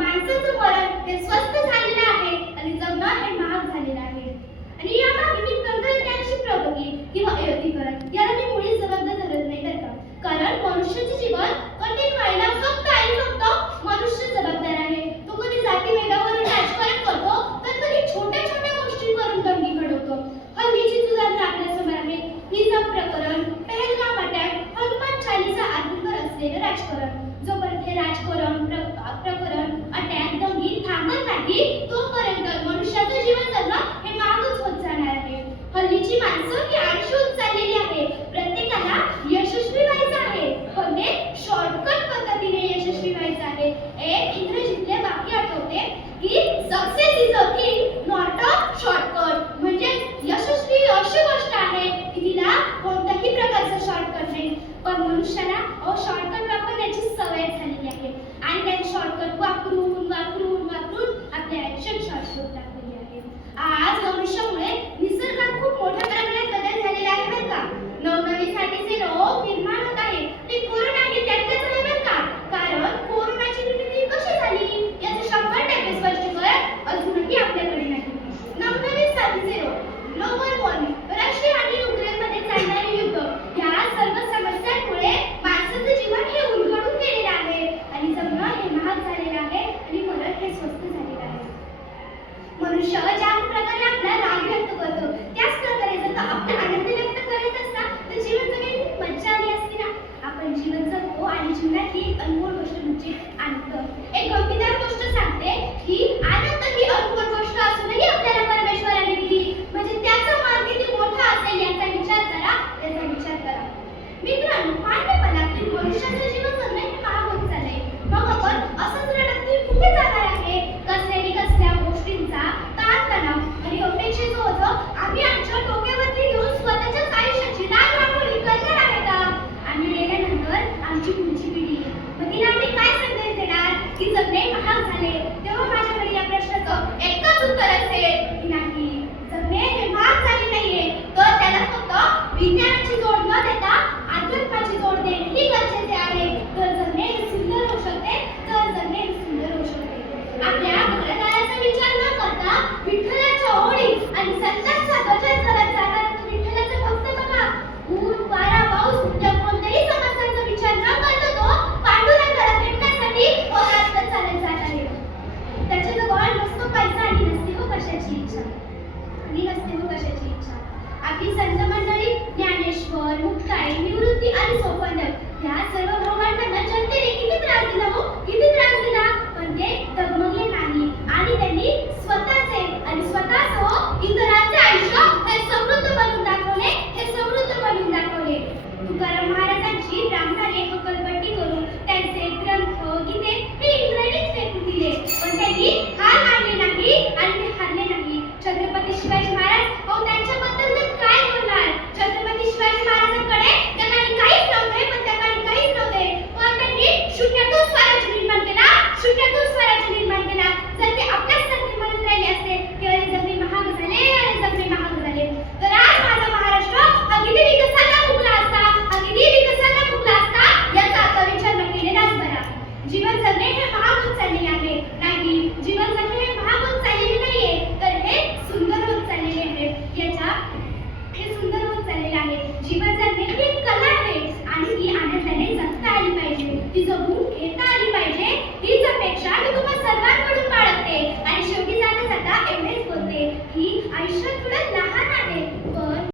माणसाचं मरण हे स्वस्त झालेलं आहे आणि जगणं हे महाग झालेलं आहे. आणि यामागे मी तंत्रज्ञानाची प्रगती किंवा औद्योगिकरण याला मी मुळी जबाबदार धरत नाही बरं का. कारण मनुष्याचे जीवन कठीण व्हायला फक्त आणि फक्त मनुष्य जबाबदार आहे. तो कधी जातीभेदावरून राजकारण करतो तर कधी छोट्या छोट्या गोष्टींवरून दंगी घडवतो. हल्लीची उदाहरणं आपल्यासमोर आहे. हिजाब प्रकरण, पहलगाम अटॅक, हनुमान चालीसा आदींवर असलेलं राजकारण. जोपर्यंत हे राजकारण प्रकरण अटॅक दंगी थांबत नाही तोपर्यंत मनुष्याचं जीवन जगणं हे महागच होत जाणार आहे. हल्लीची माणसं ही आळशी होत चाललेली आहे. प्रत्येकाला यशस्वी व्हायचं आहे पण ते शॉर्टकट पद्धतीने यशस्वी व्हायचं आहे. एक इंग्रजीतले वाक्य आठवते की success is a thing not a shortcut. म्हणजे यशस्वी अशी गोष्ट आहे की तिला कोणत्याही प्रकारचं शॉर्टकट नाही. पण मनुष्याला शॉर्टकट वापरण्याची सवय झालेली आहे आणि त्याने शॉर्टकट वापरून वापरून वापरून आपले आयुष्य शॉर्टकट टाकलेले आहे. आज मनुष्यामुळे निसर्गात खूप मोठ्या प्रमाणात बदल झालेला आहे बरं का. नवनवीन साथीचे रोग निर्माण होत आहे. ते कोरोना हे त्यातलेच आहे बरं का. कारण कोरोनाची निर्मिती कशी झाली याचे 100% स्पष्टीकरण अजूनही आपल्याकडे नाही. नवनवीन साथीचे रोग, ग्लोबल वॉर्मिंग, रशिया आणि युक्रेनमध्ये चालणारे युद्ध या सर्व समस्यांमुळे माणसाचं जीवन हे उलगडून गेलेलं आहे आणि जगणं हे महाग झालेलं आहे आणि मरण हे स्वस्त झालेलं आहे. मनुष्य ज्या प्रकारे आपला राग व्यक्त करतो त्याच प्रकारे जर का आपला आनंद व्यक्त करत असता तर जीवन जगण्याची मज्जा आली असती ना. आपण जीवन जगतो आणि जीवनातली अनमोल गोष्ट म्हणजे आनंद. एक गमतीदार गोष्ट सांगते की आनंद ही अनमोल गोष्ट असूनही आपल्याला परमेश्वराने दिली. म्हणजे त्याचा मान किती मोठा असेल याचा विचार करा, याचा विचार करा. मित्रांनो, मानवी की मनुष्याचं जीवन जगणं हे महाग होत चाललंय. मग आपण असंच रडत कुठे जाणार आहे? कसल्या गोष्टींचा ताणतणाव आणि अपेक्षेचं ओझं आम्ही आमच्या डोक्यावरती घेऊन स्वतःच्याच आयुष्याची नाग रांगोळी करणार आहे का? आम्ही गेल्यानंतर आमची पुढची पिढी मग तिला आम्ही काय संदेश देणार की जगणे महाग झाले? तेव्हा माझ्याकडे या प्रश्नाचं एकच उत्तर असेल की नाही, जगणे हे महाग झाले नाहीये तर त्याला फक्त विज्ञानाची जोड न देता अध्यात्माची जोड देणे ही गरजेचे आहे. तर जगणे हे सुंदर होऊ शकते, तर जगणे हे सुंदर होऊ शकते. आपल्या घरदाराचा विचार न करता विठ्ठलाच्या ओळी आणि संतांचा गजर करत जाणारा तो विठ्ठलाचा भक्त बघा. ऊन वारा पाऊस या कोणत्याही समस्यांचा विचार न करता तो पांडुरंगाला भेटण्यासाठी रात्र चालत जात आहे. त्याच्याजवळ नसतो पैसा आणि नसते हो कशाची इच्छा, आणि नसते हो कशाची इच्छा. आपली संत मंडळी ज्ञानेश्वर, मुक्ताई, निवृत्ती आणि सोपानदेव या सर्व भगवानांना जनतेने किती त्रास दिला हो, किती त्रास दिला. पण ते डगमगले नाही आणि त्यांनी स्वतःचे आणि स्वतःसह इतरांचे आयुष्य हे समृद्ध बनवून दाखवले, हे समृद्ध बनवून दाखवले. तुकाराम महाराजांची ब्राह्मणाने हकलपट्टी करून त्यांचे ग्रंथ गीते हे इंग्रजीत फेकून दिले. पण त्यांनी हार मानले नाही आणि ते हारले नाही. छत्रपती शिवाजी महाराज त्यांच्याबद्दल तर काय बोलणार. छत्रपती शिवाजी महाराजांकडे त्या काहीच नव्हते, पण त्या काहीच नव्हते. पण त्यांनी शून्यातून स्वराज्य निर्माण केला, शून्यातून स्वराज्य निर्माण केला. जर ते आपल्यासारखे म्हणत राहिले असते की अरे जगणे महाग झाले, अरे जगणे महाग झाले, तर आज माझा महाराष्ट्र हा किती विकसाला मुकला असता, हा किती विकसाला मुकला असता याचा आता विचार न केलेलाच बरा. जीवन जगणे हे महाग होत चाललेले आहे. नाही, जीवन जगणे हे महाग होत चाललेले नाहीये, तर हे सुंदर होत चाललेले आहे. हे सुंदर होत चाललेले आहे. जीवन जगणे ही एक कला आहे आणि ती आनंदाने जगता आली पाहिजे, ती जगून घेता आली पाहिजे. हीच अपेक्षा मी